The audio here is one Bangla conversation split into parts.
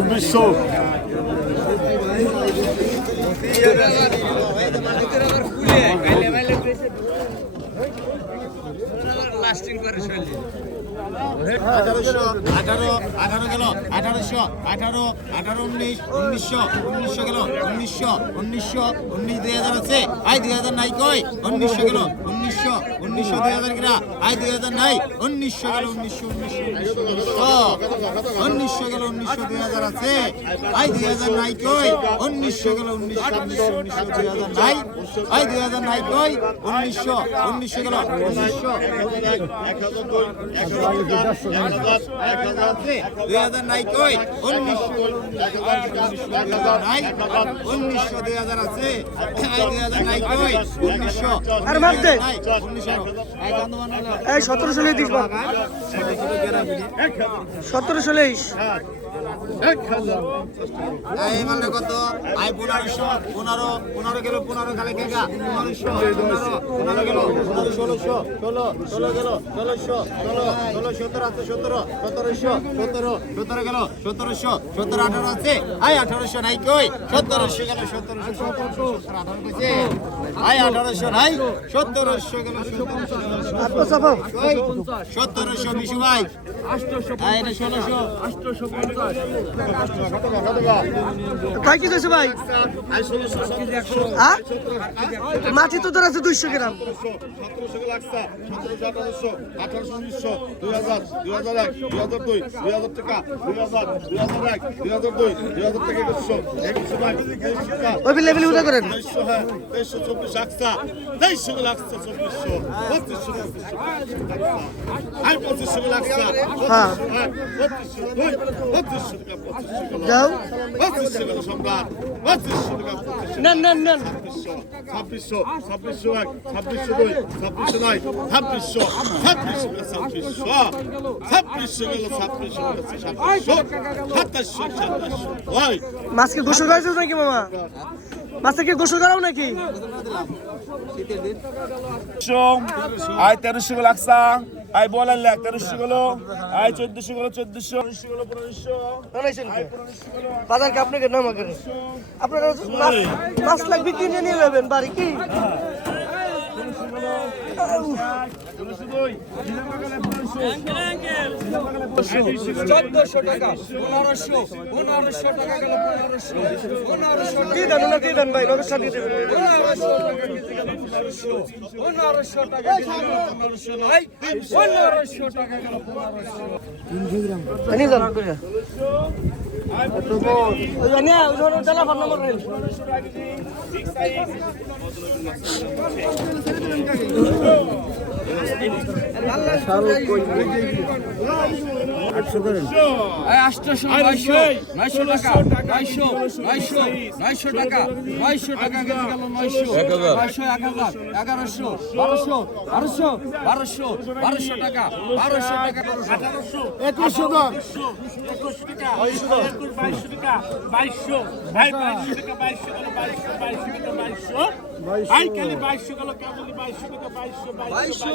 চব্বিশশো আঠারোশো আঠারো আঠারো গেল আঠারোশো আঠারো আঠারো উনিশ উনিশশো উনিশশো গেল উনিশশো উনিশশো আছে আই দুই হাজার নাই কই উনিশশো গেল উনিশশো উনিশশো দুই হাজার গেলা আই দুই হাজার নাই উনিশশো গেল উনিশশো উনিশশো উনিশশো গেল উনিশশো দুই হাজার আছে আই দুই হাজার নাই কই উনিশশো গেল উনিশশো উনিশশো উনিশশো দুই হাজার নাই আই দুই হাজার নাই কই উনিশশো উনিশশো গেল উনিশশো দুই হাজার নাই কই উনিশশো নাই উনিশশো দুই হাজার আছে দুই হাজার নাই কই উনিশশো আর। উনিশশো এই সতেরোশো বাপ। সতেরোশো এই মানে কত? আই, পনেরোশো, পনেরো পনেরো গেল, পনেরো খালে কেগা পনেরোশো, পনেরো গেল পনেরো ষোলোশো, ষোলো ষোলো গেল, ষোলোশো, ষোলো ষোলো সতেরো আছে সতেরো সতেরোশো সতেরো সতেরো গেল সতেরোশো সতেরো আঠারো আছে। আই, আঠারোশো নাই কই? সতেরোশো গেল সতেরোশো সতেরোশো সতেরো আঠারো কইছে? আই, আঠারোশো নাই? সতেরোশো গেল সতেরোশো বিশু ভাই। এটা ষোলোশো। তাই কি দিয়েছে ভাই? হ্যাঁ? মাটি তো তোর আছে দুইশো গ্রাম। ওই চব্বিশ চব্বিশশো আর পঁচিশশো নেন নেন নেন ছাব্বিশশো ছাব্বিশশো এক ছাব্বিশশো দুই ছাব্বিশশো নয় ছাব্বিশশো ছাব্বিশশো গেল ছাব্বিশশো গেল ছাব্বিশশো সাতাশশো সাতাশশো ওই মাছকে গোসল করাইছিস নাকি মামা মাছকে গোসল করাও নাকি? আয় তেরোশো গুলো লাগছা আয় বলেন লাখ তেরোশো গুলো। আয় চোদ্দশো গুলো চোদ্দশো। গুলো পনেরোশো কে? বাজার আপনাকে নাম আগে আপনারা মাছ লাখ লাগবে কিনে নিয়ে নেবেন বাড়ি কি? চোদ্দশো টাকা। পনেরোশো পনেরোশো টাকা গেল পনেরোশো। পনেরোশো দিয়ে দেন ওনা দিয়ে দেন ভাই নগদ দিয়ে দেবেন পনেরোশো টাকা পনেরোশো। নয় পনেরোশো টাকা পনেরোশো নিয়ে যান করে। ওই নিয়ে নম্বর নেন আটশোশো নয়শো নয়শো টাকা নয়শো নয়শো নয়শো টাকা নয়শো টাকা কেজি গেল নয়শো নয়শো এক হাজার এগারোশো বারোশো বারোশো বারোশো বারোশো টাকা বারোশো টাকা ভাই খালি বাইশশো গেল কেমন বাইশশো টাকা বাইশশো বাইশশো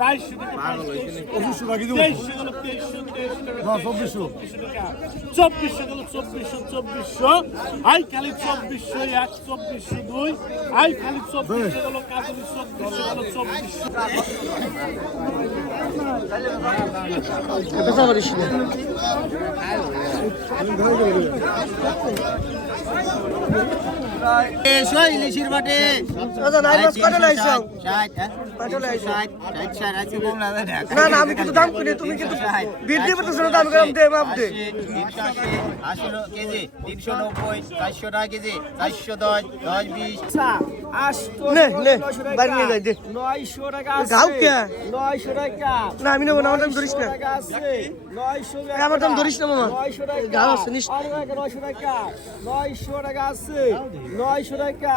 বাইশশো টাকা পঁচিশশো টাকা দিব। তেইশশো গেল তেইশশো তেইশশো টাকা। চব্বিশশো। টাকা। চব্বিশশো গেল চব্বিশশো চব্বিশশো। আই খালি চব্বিশশো এক চব্বিশশো দুই। আই খালি চব্বিশশো গেল কাজলি চব্বিশশো গেল চব্বিশশো। পেশা করিস না এসো ইলিশির বাটে না না আমি কিন্তু দাম কিনি তুমি কিন্তু বৃদ্ধি করতেছো না। দাম গ্রাম দে মাপ দে তিনশো আশি আশি কেজি তিনশো নব্বই চারশো টাকা কেজি চারশো দশ দশ বিশ নে নে বাড়ি নিয়ে যাই দে নয়শো টাকা গাও কে নয়শো টাকা না আমি নেব না আমার দাম ধরিস না এই আমার দাম ধরিস না মামা টাকা আছে নয়শো টাকা। নয়শো টাকা আছে। নয়শো টাকা।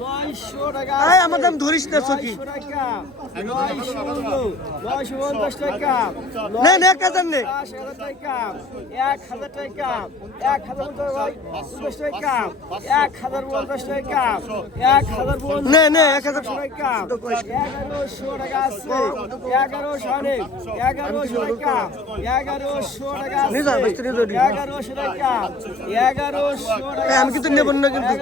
নয়শো টাকা আমার দাম ধরিস না সখি। নয়শো পঞ্চাশ টাকা। নে নে এক হাজার টাকা। এক হাজার টাকা। এক হাজার পঞ্চাশ টাকা। এক হাজার পঞ্চাশ টাকা। এক হাজার নে নে এক হাজার টাকা। এগারোশো টাকা আছে। এগারোশো অনেক এগারোশো টাকা। এগারোশো টাকা আছে। নিয়ে যা, বেশি নিয়ে যা, নিয়ে যা। এগারোশো টাকা এগারোশো টাকা এই, আমি কিন্তু নেব না কিন্তু।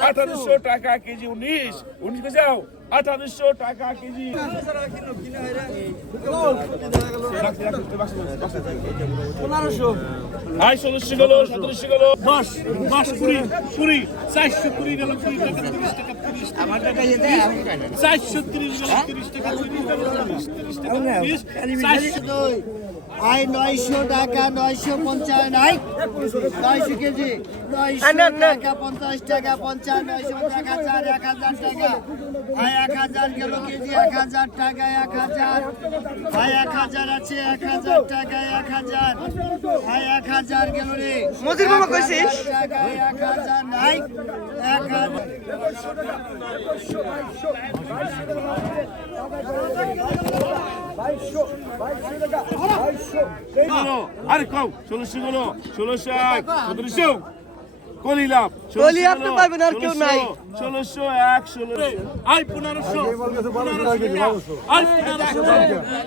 আঠারোশো টাকা কেজি উনিশ উনিশ যাও আঠারোশো টাকা কেজি। পনেরোশো। আই সদস্য গেলো সদস্য গেলো। দশ দশ কুড়ি কুড়ি চারশো কুড়ি গেল কুড়ি টাকা তিরিশ টাকা তিরিশ টাকা চারশো তিরিশ গেল তিরিশ টাকা তিরিশ গেল তিরিশ তিরিশ টাকা চারশো আই নয়শো টাকা নয়শো পঞ্চান্ন আই নয়শো কেজি নয়শো। টাকা পঞ্চাশ টাকা পঞ্চান্ন নয়শো এক হাজার এক হাজার টাকা। আই এক হাজার গেল কেজি এক হাজার টাকা এক হাজার। আই এক হাজার আছে এক হাজার টাকা এক হাজার। আই এক হাজার গেল রে। মজির বাবা কইছিস টাকা এক হাজার নাই এক হাজার। আরে কও ষোলোশো গেলো ষোলোশো সতেরোশো। কলিলাম কলি আপনি পাবেন, আর কেউ নাই। ষোলোশো এক ষোলোশো। আই পনেরোশো আই পনেরোশো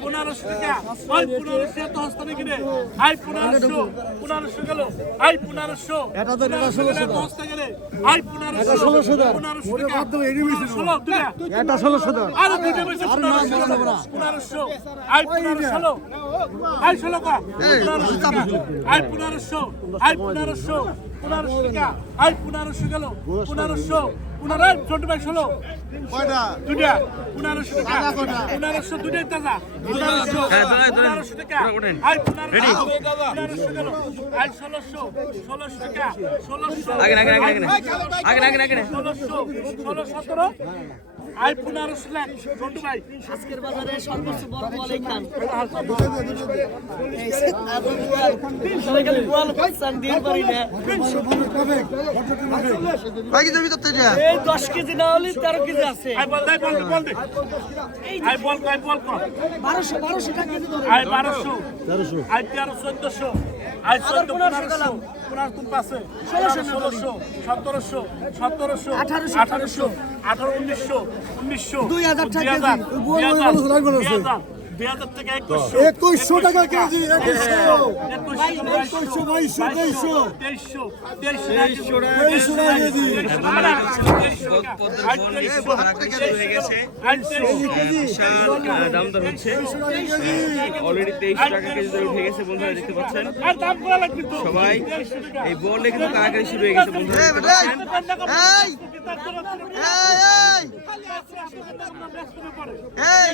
পনেরোশো টাকা আই পনেরোশো তো হস্তানে কিনে আই পনেরোশো পনেরোশো গেল। আই পনেরোশো এটা তো এটা ষোলোশো হস্তা গেলে। আই পনেরোশো ষোলোশো পনেরোশো টাকা। ষোলো এটা ষোলোশো আরে দুটো বেশি পনেরোশো। আই পনেরোশো আই ষোলো। আই পনেরোশো আই পনেরোশো পনেরোশো টাকা। আই পনেরোশো গেল। পনেরোশো। পনেরো ছোট ভাই ষোলো। দুটা পনেরোশো টাকা। পনেরোশো দুটাই তাজা। পনেরোশো পনেরোশো টাকা। আই পনেরোশো আই ষোলোশো। ষোলোশো টাকা। ষোলোশো। আগে আগে আগে আগে আগে আগে। ষোলোশো। ষোলো সতেরো। আই পনেরোশো লাখ ছোট ভাই। আজকের বাজারে সর্বোচ্চ বড় বল এখান। বল পাইছেন দিন পারি না ভাই কি জমি করতে যা এই দশ কেজি না হলে তেরো কেজি আছে বারোশো বারোশো টাকা কেজি ধরে। বারোশো। আই তেরো চোদ্দশো। আই চোদ্দ পনেরোশো পনেরো তিন পাশে? ষোলোশো সতেরোশো সতেরোশো আঠারোশো আঠারো উনিশশো উনিশশো দুই হাজার দুই হাজার। একুশশো। টাকা কেজি একুশশো। বাইশশো তেইশশো তেইশশো তেইশশো তেইশশো টাকা কেজি। দাম দর হচ্ছে। অলরেডি তেইশ টাকা কেজি দরে উঠে গেছে বন্ধুরা দেখতে পাচ্ছেন? সবাই এই কিন্তু কারাকারি শুরু হয়ে গেছে বন্ধুরা। এই এই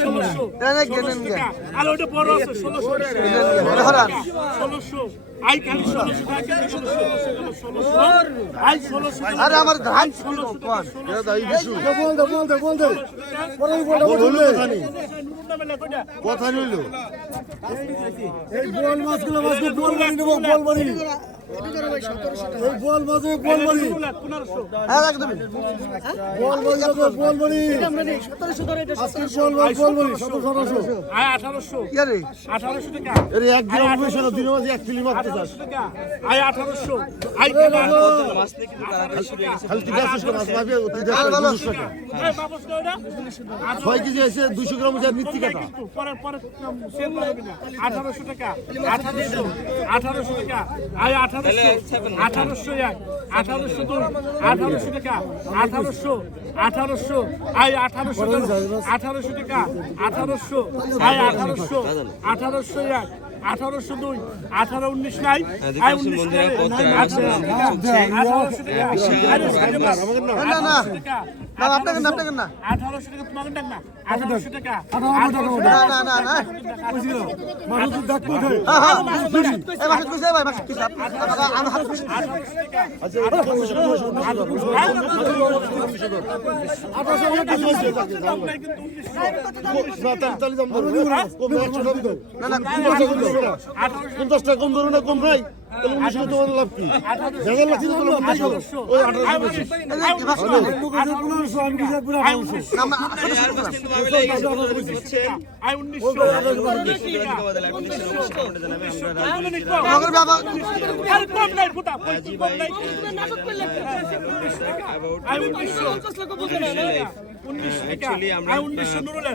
আর ওটা বড় আছে ষোলোশো ষোলোশো আই খালি ষোলোশো টাকা কেজি গেল ষোলোশো গেল ষোলোশো আই ষোলোশো আরে আমার ধান ষোলোশো বল দে বল দে বল দে কথা রইল এই বল মাছগুলো মাছগুলো বল মারি নেব বল মারি ছয় কেজি দুশো গ্রাম আছে মৃত্যু কাটা কিন্তু পরে পরে সেল করবে না আঠারোশো। টাকা। আঠারোশো আঠারোশো টাকা। আঠারোশো এক আঠারোশো দুই আঠারোশো টাকা আঠারোশো আঠারোশো আই আঠারোশো আঠারোশো টাকা আঠারোশো আই আঠারোশো আঠারোশো এক আঠারোশো দুই আঠারো উনিশ নাই দেখতে উনিশ আঠারোশো টাকা, টাকা, না না টাকা, না আপনাকে না আপনাকে না আঠারোশো টাকা তোমাকে ডাক না আঠারোশো টাকা না না না না হ্যাঁ হ্যাঁ এই মাসে কইছে ভাই মাসে কইছে আমি হাত কইছে না না ধরো না তাহলে উনিশশো তোমার লাভ কি হাজার লাখ কিন্তু লাভ নাই তো। ওই আঠারোশো বেশি এই যে ভাষণ না না আর বাস কিন্তু মামিলা এই গেছে বন্ধুরা দেখতে পাচ্ছেন আই উনিশশো আমাদের লাইভ দেখছেন অবশ্যই কমেন্টে জানাবেন আমরা রাজনীতি মগর বাবা আর কম নাই ফুটা কম নাই আই উনিশশো Actually, উনিশশো নুরুলের